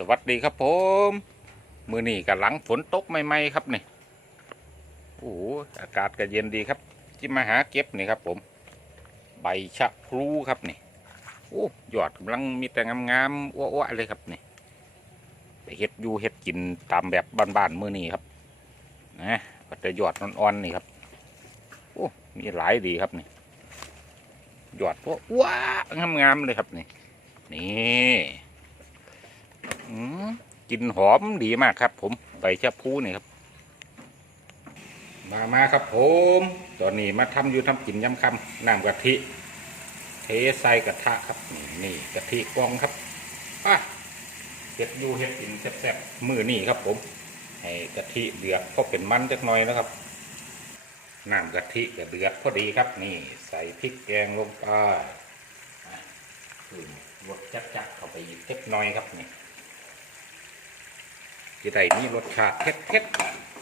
สวัสดีครับผม มือนี่กับหลังฝนตกใหม่ๆครับนี่โอ้โหอากาศก็เย็นดีครับจิมาหาเก็บนี่ครับผม ใบชะพลูครับนี่โอ้ยอดกำลังมีแต่งามๆอ้วๆเลยครับนี่ไปเฮ็ดอยู่เฮ็ดกินตามแบบบ้านๆมือนี่ครับนะก็จะยอดอ่อนๆนี่ครับโอ้มีหลายดีครับนี่ยอดพวกว้างามๆเลยครับนี่นี่ กินหอมดีมากครับ ผมใบชะพูนี่ครับ มามาครับผม ตอนนี้มาทำอยู่ทำกินยำคำน้ำกะทิเทใส่กระทะครับ นี่นี่กะทิกองครับอะเห็ดยูเห็ดกินแซ่บๆมือนี่ครับผม ให้กะทิเดือดพอเป็นมันจักหน่อยนะครับน้ำกะทิก็เดือดพอดีครับ นี่ ใส่พริกแกงลงไปอะอืมรสจัดๆเข้าไปอีกเล็กน้อยครับนี่ จะได้มีรสชาติเผ็ด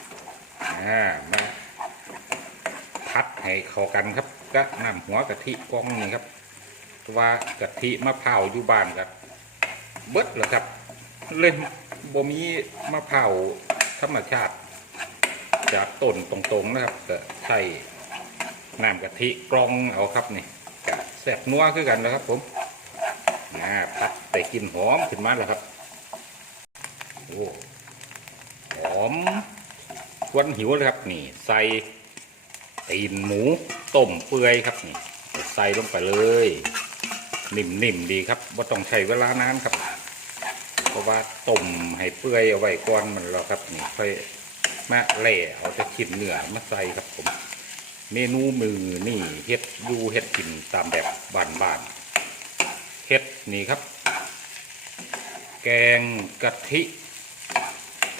ๆอ่ามาพัดให้เข้ากันครับก็นำหัวกะทิกองนี่ครับว่ากะทิมะพร้าวอยู่บ้านกับเบิดแล้วครับเลยบ่มีมะพร้าวธรรมชาติ จากต้นตรงๆนะครับก็ใช้น้ำกะทิกรองเอาครับนี่กะแซ่บนัวคือกันนะครับ ผมอ่าพัดแต่กลินหอมขึ้นมาแล้วครับโอ้ หอมควนหิวเลยครับนี่ ใส่ตีนหมูต้มเปื่อยครับนี่ใส่ลงไปเลย นิ่มๆดีครับว่าต้องใช้เวลานานครับ เพราะว่าต้มให้เปื่อยเอาไว้ก่อนมันแล้วครับนี่ค่อยมาแหล่เอาจะชิ้นเนื้อมาใส่ครับผม เมนูมือนี่เฮ็ดยูเฮ็ดกินตามแบบบ้านๆเฮ็ดนี่ครับ แกงกะทิ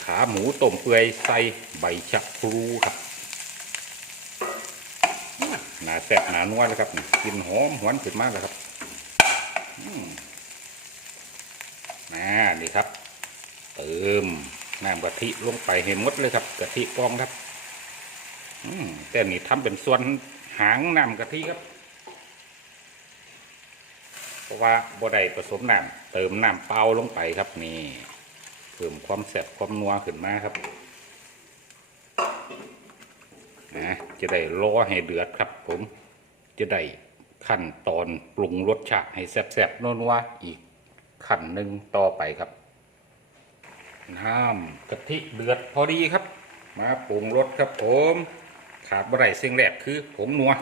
ขาหมูต้มเปื่อยใส่ใบชะพลูครับหนาแซ่บหนานัวเลยครับกลินหอมหวนขึ้นมากเลยครับน,นี่ครับ เติมน้ำกะทิลงไปให้หมดเลยครับกะทิกองครับแต่นี่ทำเป็นส่วนหางน้ำกะทิครับเพราะว่าบ่ได้ผสมน้ำเติมน้ำเปล่าลงไปครับนี่ เพิ่มความแซ่บความนัวขึ้นมาครับนะจะได้รอให้เดือดครับ ผมจะได้ขั้นตอนปรุงรสชาติให้แซ่บๆนัวๆอีกขั้นหนึ่งต่อไปครับ น้ำกะทิเดือดพอดีครับ มาปรุงรสครับผม ขาดบะไรสิ่งแรกคือผงนัว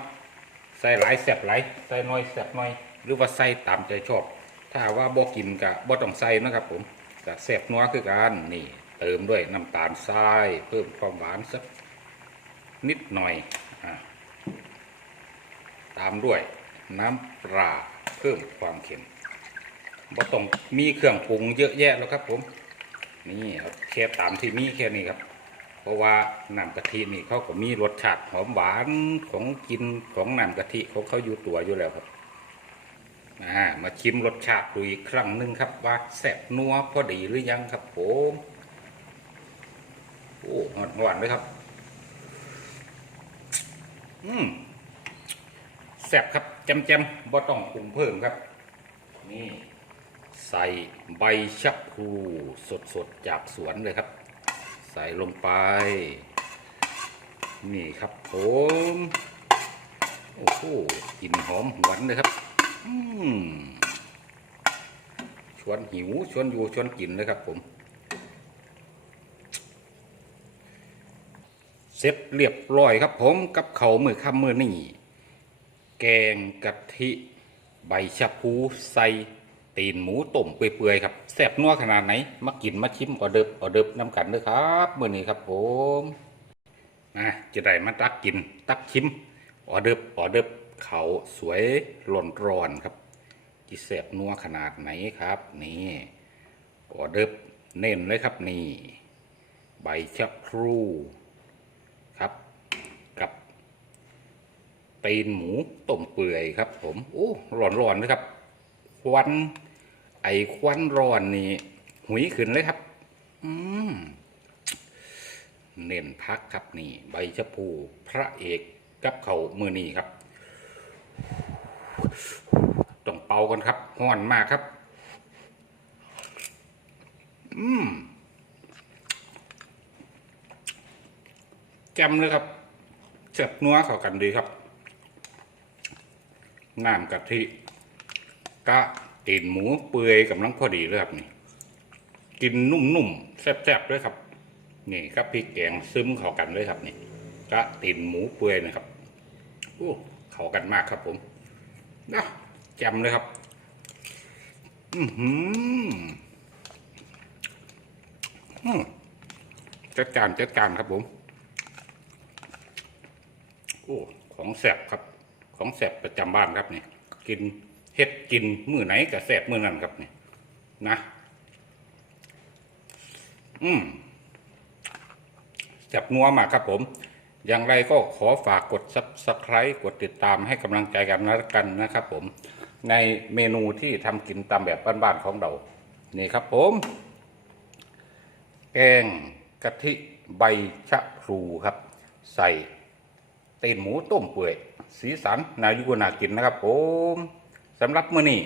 ใส่หลายแซ่บหลายใส่น้อยแซ่บน้อย หรือว่าใส่ตามใจชอบ ถ้าว่าบ่กินกะบ่ต้องใส่นะครับผม กะแซ่บนัวคือกันนี่เติมด้วยน้ำตาลทรายเพิ่มความหวานสักนิดหน่อยอตามด้วยน้ำปลาเพิ่มความเค็มบ่ต้องมีเครื่องปรุงเยอะแยะแล้วครับ ผมนี่เอาแค่ตามที่มีแค่นี้ครับ เพราะว่าน้ำกะทินี่เขาก็มีรสชาติหอมหวานของกินของน้ำกะทิของเขาอยู่ตัวอยู่แล้วครับ อ่ามาชิมรสชาติดูอีกครั้งหนึ่งครับ ว่าแซ่บนัวพอดีหรือยังครับผมโอ้หวานหวานเลยครับ อืมแซ่บครับจำจำๆบ่ต้องปรุงเพิ่มครับ นี่ใส่ใบชะพลูสดๆจากสวนเลยครับ ใส่ลงไป นี่ครับผม โอ้โหกลิ่นหอมหวนเลยครับ ชวนหิว ชวนอยู่ชวนกินเลยครับผม เสร็จเรียบร้อยครับผมกับเขาวมือคำมือนี่ แกงกะทิใบชะพูใส่ตีนหมูต้มเปื่อยๆครับแซ่บนัวขนาดไหน มากินมาชิมออเดิบออเดิบน้ำกันด้วยครับมือนี้ครับผมนะจะได้มาตักกิน ตักชิมออเดิบออเดิบ เขาสวยร้อนร้อนครับจีแซ่บนัวขนาดไหนครับ นี่ออเดิบเน้นเลยครับนี่ ใบชะพลูครับ กับตีนหมูต้มเปื่อยครับ ผมโอ้ร้อนๆนะครับ ควัน ไอควันร้อนนี่หุยขึ้นเลยครับ อืมเน้นพักครับนี่ ใบชะพูพระเอกกับเขามือนี่ครับ ต้องเป่ากันครับห้อนมากครับ อืมจ่มเลยครับเจ็บนัวเข้ากันดีครับน้ำกะทิกะตีนหมูเปื่อยกำลังพอดีเลยครับนี่ กินนุ่มๆแซ่บๆด้วยครับ นี่ครับพริกแกงซึมเข้ากันเลยครับนี่กะตีนหมูเปื่อยนะครับโอ้เข้ากันมากครับผม นะแจ่มเลยครับ อือหือจัดการจัดการครับผม โอ้ ของแสบครับ ของแสบประจำบ้านครับเนี่ยกินเฮ็ดกินมือไหนก็แสบมือนั้นครับเนี่ยนะ อืมแสบนัวมากครับผม อย่างไรก็ขอฝากกด subscribe กดติดตามให้กำลังใจกันนะกันนะครับผม ในเมนูที่ทำกินตามแบบบ้านๆของเรา นี่ครับผม แกงกะทิใบชะพลูครับ ใส่ตีนหมูต้มเปื่อย สีสันนายุกนากินนะครับผมสำหรับมื้อนี้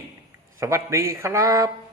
สวัสดีครับ